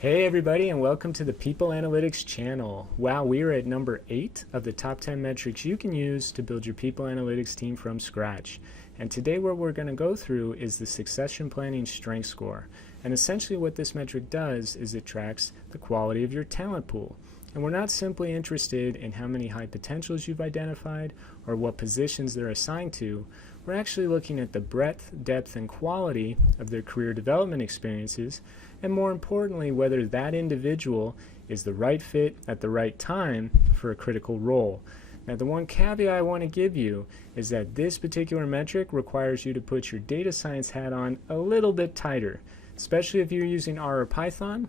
Hey everybody, and welcome to the People Analytics channel. Wow, we are at number 8 of the top 10 metrics you can use to build your people analytics team from scratch. And today what we're going to go through is the succession planning strength score. And essentially what this metric does is it tracks the quality of your talent pool. And we're not simply interested in how many high potentials you've identified or what positions they're assigned to. We're actually looking at the breadth, depth, and quality of their career development experiences, and more importantly, whether that individual is the right fit at the right time for a critical role. Now, the one caveat I want to give you is that this particular metric requires you to put your data science hat on a little bit tighter, especially if you're using R or Python.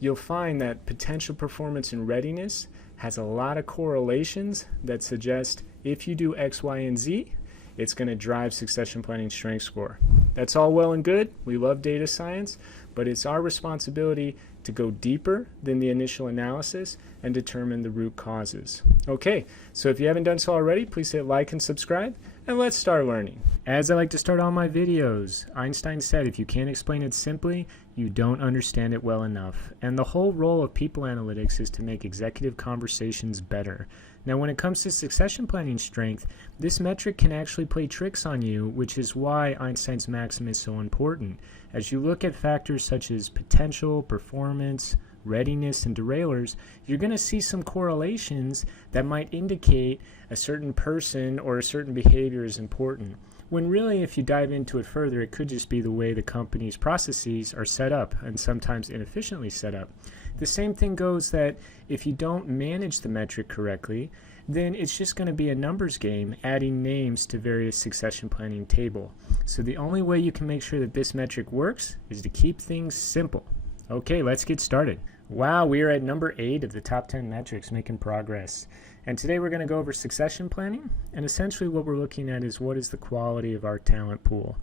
You'll find that potential performance and readiness has a lot of correlations that suggest if you do X, Y, and Z, it's going to drive succession planning strength score. That's all well and good. We love data science, but it's our responsibility to go deeper than the initial analysis and determine the root causes. Okay, so if you haven't done so already, please hit like and subscribe, and let's start learning. As I like to start all my videos, Einstein said if you can't explain it simply, you don't understand it well enough. And the whole role of people analytics is to make executive conversations better. Now, when it comes to succession planning strength, this metric can actually play tricks on you, which is why Einstein's maxim is so important. As you look at factors such as potential, performance, readiness, and derailers, you're going to see some correlations that might indicate a certain person or a certain behavior is important. When really, if you dive into it further, it could just be the way the company's processes are set up, and sometimes inefficiently set up. The same thing goes that if you don't manage the metric correctly, then it's just going to be a numbers game adding names to various succession planning table. So the only way you can make sure that this metric works is to keep things simple. Okay, let's get started. Wow, we are at number 8 of the top 10 metrics, making progress. And today we're going to go over succession planning, and essentially what we're looking at is what is the quality of our talent pool.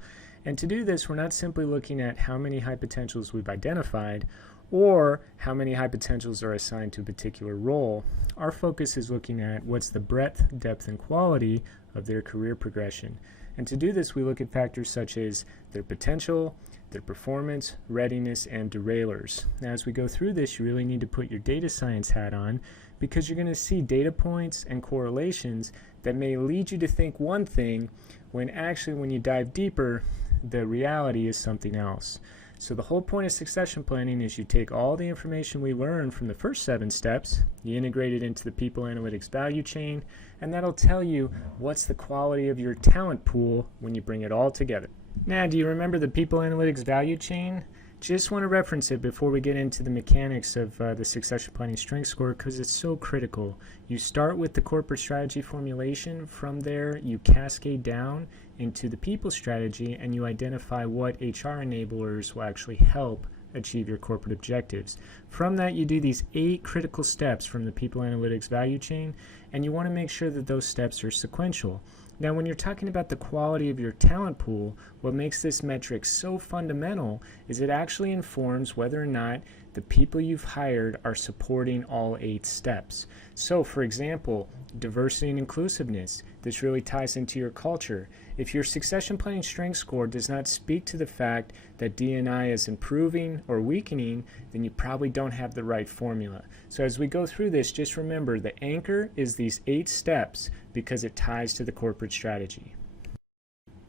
And to do this, we're not simply looking at how many high potentials we've identified or how many high potentials are assigned to a particular role. Our focus is looking at what's the breadth, depth, and quality of their career progression. And to do this, we look at factors such as their potential, their performance, readiness, and derailers. Now, as we go through this, you really need to put your data science hat on because you're going to see data points and correlations that may lead you to think one thing when actually when you dive deeper, the reality is something else. So the whole point of succession planning is you take all the information we learned from the first 7 steps, you integrate it into the people analytics value chain, and that'll tell you what's the quality of your talent pool when you bring it all together. Now, do you remember the people analytics value chain? Just want to reference it before we get into the mechanics of the succession planning strength score because it's so critical. You start with the corporate strategy formulation. From there, you cascade down into the people strategy and you identify what HR enablers will actually help achieve your corporate objectives. From that, you do these 8 critical steps from the people analytics value chain, and you want to make sure that those steps are sequential. Now, when you're talking about the quality of your talent pool, what makes this metric so fundamental is it actually informs whether or not the people you've hired are supporting all 8 steps. So, for example, diversity and inclusiveness. This really ties into your culture. If your succession planning strength score does not speak to the fact that D&I is improving or weakening, then you probably don't have the right formula. So as we go through this, just remember the anchor is these 8 steps because it ties to the corporate strategy.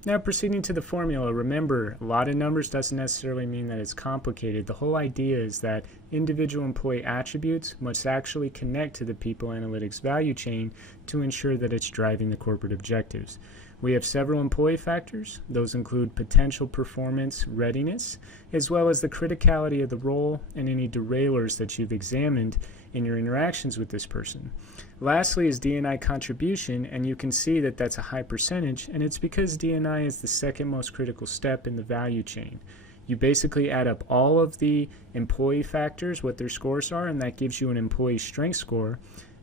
Now, proceeding to the formula, remember, a lot of numbers doesn't necessarily mean that it's complicated. The whole idea is that individual employee attributes must actually connect to the people analytics value chain to ensure that it's driving the corporate objectives. We have several employee factors. Those include potential performance readiness, as well as the criticality of the role and any derailers that you've examined in your interactions with this person. Lastly is D&I contribution, and you can see that that's a high percentage, and it's because D&I is the second most critical step in the value chain. You basically add up all of the employee factors, what their scores are, and that gives you an employee strength score,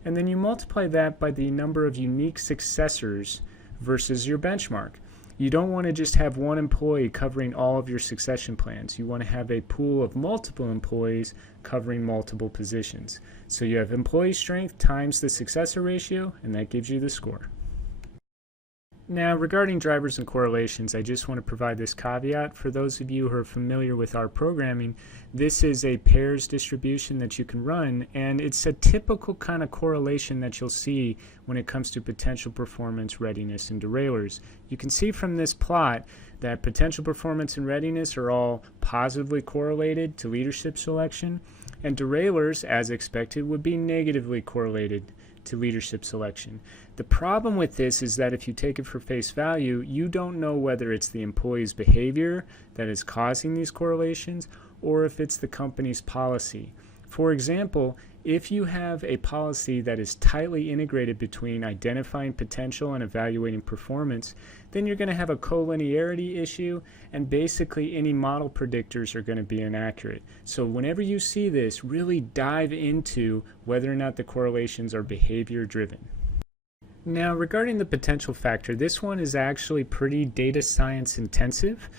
and then you multiply that by the number of unique successors versus your benchmark. You don't want to just have one employee covering all of your succession plans. You want to have a pool of multiple employees covering multiple positions. So you have employee strength times the successor ratio, and that gives you the score. Now, regarding drivers and correlations, I just want to provide this caveat. For those of you who are familiar with R programming, this is a pairs distribution that you can run, and it's a typical kind of correlation that you'll see when it comes to potential performance, readiness, and derailers. You can see from this plot that potential performance and readiness are all positively correlated to leadership selection, and derailers, as expected, would be negatively correlated to leadership selection. The problem with this is that if you take it for face value, you don't know whether it's the employee's behavior that is causing these correlations or if it's the company's policy. For example, if you have a policy that is tightly integrated between identifying potential and evaluating performance, then you're going to have a collinearity issue, and basically any model predictors are going to be inaccurate. So whenever you see this, really dive into whether or not the correlations are behavior driven. Now, regarding the potential factor, this one is actually pretty data science intensive.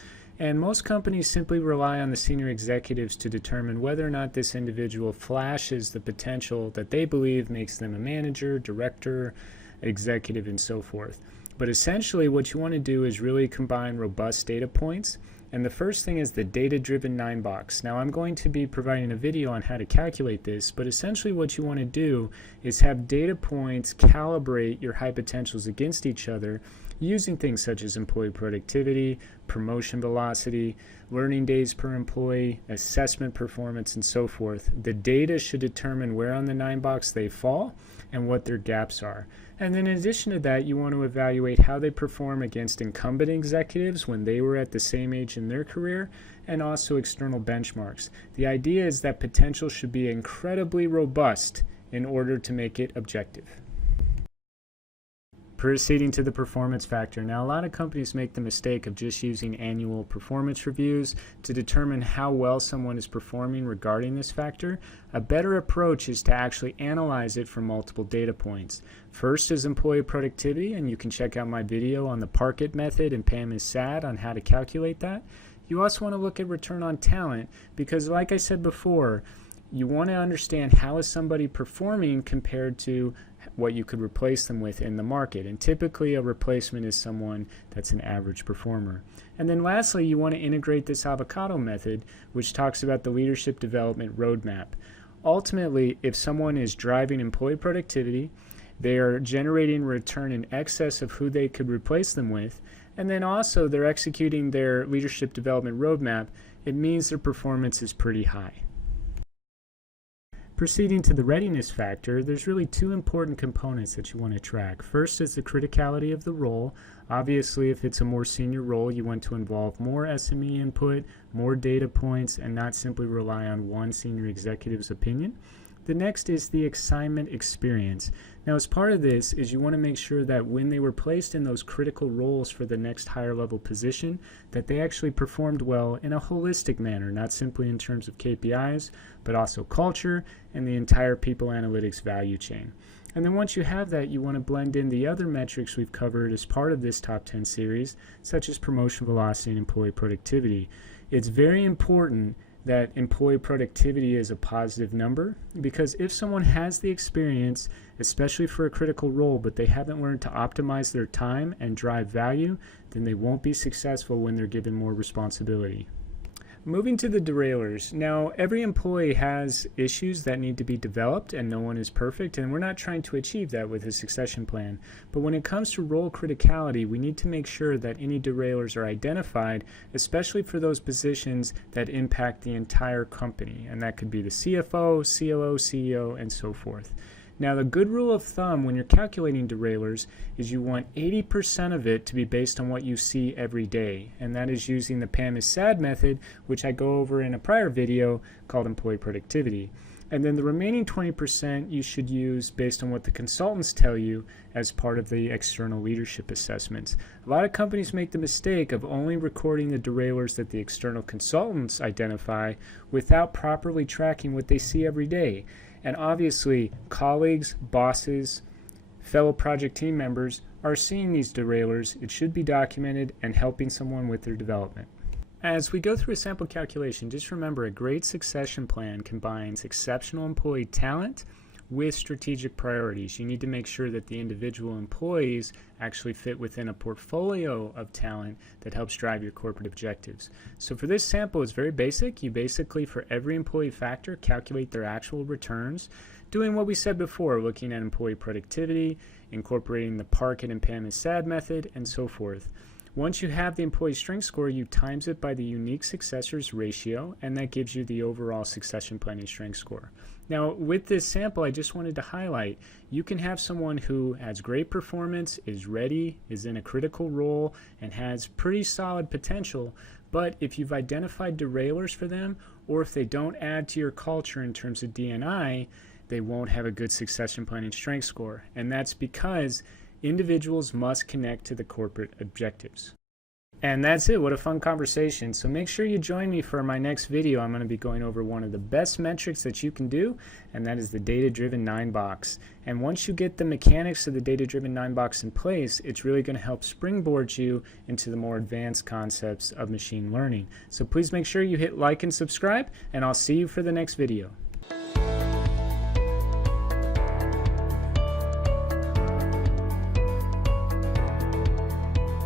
And most companies simply rely on the senior executives to determine whether or not this individual flashes the potential that they believe makes them a manager, director, executive, and so forth. But essentially what you want to do is really combine robust data points. And the first thing is the data-driven 9-box. Now I'm going to be providing a video on how to calculate this, but essentially what you want to do is have data points calibrate your high potentials against each other using things such as employee productivity, promotion velocity, learning days per employee, assessment performance, and so forth. The data should determine where on the 9-box they fall and what their gaps are. And then in addition to that, you want to evaluate how they perform against incumbent executives when they were at the same age in their career, and also external benchmarks. The idea is that potential should be incredibly robust in order to make it objective. Proceeding to the performance factor. Now, a lot of companies make the mistake of just using annual performance reviews to determine how well someone is performing regarding this factor. A better approach is to actually analyze it from multiple data points. First is employee productivity, and you can check out my video on the Parkit method and Pam is sad on how to calculate that. You also want to look at return on talent because, like I said before, you want to understand how is somebody performing compared to what you could replace them with in the market. And typically a replacement is someone that's an average performer. And then lastly, you want to integrate this Avocado method, which talks about the leadership development roadmap. Ultimately, if someone is driving employee productivity, they are generating return in excess of who they could replace them with, and then also they're executing their leadership development roadmap, it means their performance is pretty high. Proceeding to the readiness factor, there's really two important components that you want to track. First is the criticality of the role. Obviously, if it's a more senior role, you want to involve more SME input, more data points, and not simply rely on one senior executive's opinion. The next is the assignment experience. Now, as part of this is you want to make sure that when they were placed in those critical roles for the next higher level position, that they actually performed well in a holistic manner, not simply in terms of KPIs, but also culture and the entire people analytics value chain. And then once you have that, you want to blend in the other metrics we've covered as part of this top 10 series, such as promotion velocity and employee productivity. It's very important that employee productivity is a positive number, because if someone has the experience, especially for a critical role, but they haven't learned to optimize their time and drive value, then they won't be successful when they're given more responsibility. Moving to the derailers. Now, every employee has issues that need to be developed, and no one is perfect, and we're not trying to achieve that with a succession plan. But when it comes to role criticality, we need to make sure that any derailers are identified, especially for those positions that impact the entire company, and that could be the CFO, COO, CEO, and so forth. Now, the good rule of thumb when you're calculating derailers is you want 80% of it to be based on what you see every day, and that is using the Pam is sad method, which I go over in a prior video called employee productivity. And then the remaining 20% you should use based on what the consultants tell you as part of the external leadership assessments. A lot of companies make the mistake of only recording the derailers that the external consultants identify without properly tracking what they see every day. And obviously, colleagues, bosses, fellow project team members are seeing these derailers. It should be documented and helping someone with their development. As we go through a sample calculation, just remember a great succession plan combines exceptional employee talent, with strategic priorities. You need to make sure that the individual employees actually fit within a portfolio of talent that helps drive your corporate objectives. So for this sample, it's very basic. You basically, for every employee factor, calculate their actual returns, doing what we said before, looking at employee productivity, incorporating the Parkett and Pam and SAD method, and so forth. Once you have the employee strength score, you times it by the unique successors ratio, and that gives you the overall succession planning strength score. Now, with this sample, I just wanted to highlight, you can have someone who has great performance, is ready, is in a critical role, and has pretty solid potential, but if you've identified derailers for them, or if they don't add to your culture in terms of D&I, they won't have a good succession planning strength score. And that's because individuals must connect to the corporate objectives. And that's it. What a fun conversation. So make sure you join me for my next video. I'm going to be going over one of the best metrics that you can do, and that is the data-driven 9-box. And once you get the mechanics of the data-driven 9-box in place, it's really going to help springboard you into the more advanced concepts of machine learning. So please make sure you hit like and subscribe, and I'll see you for the next video.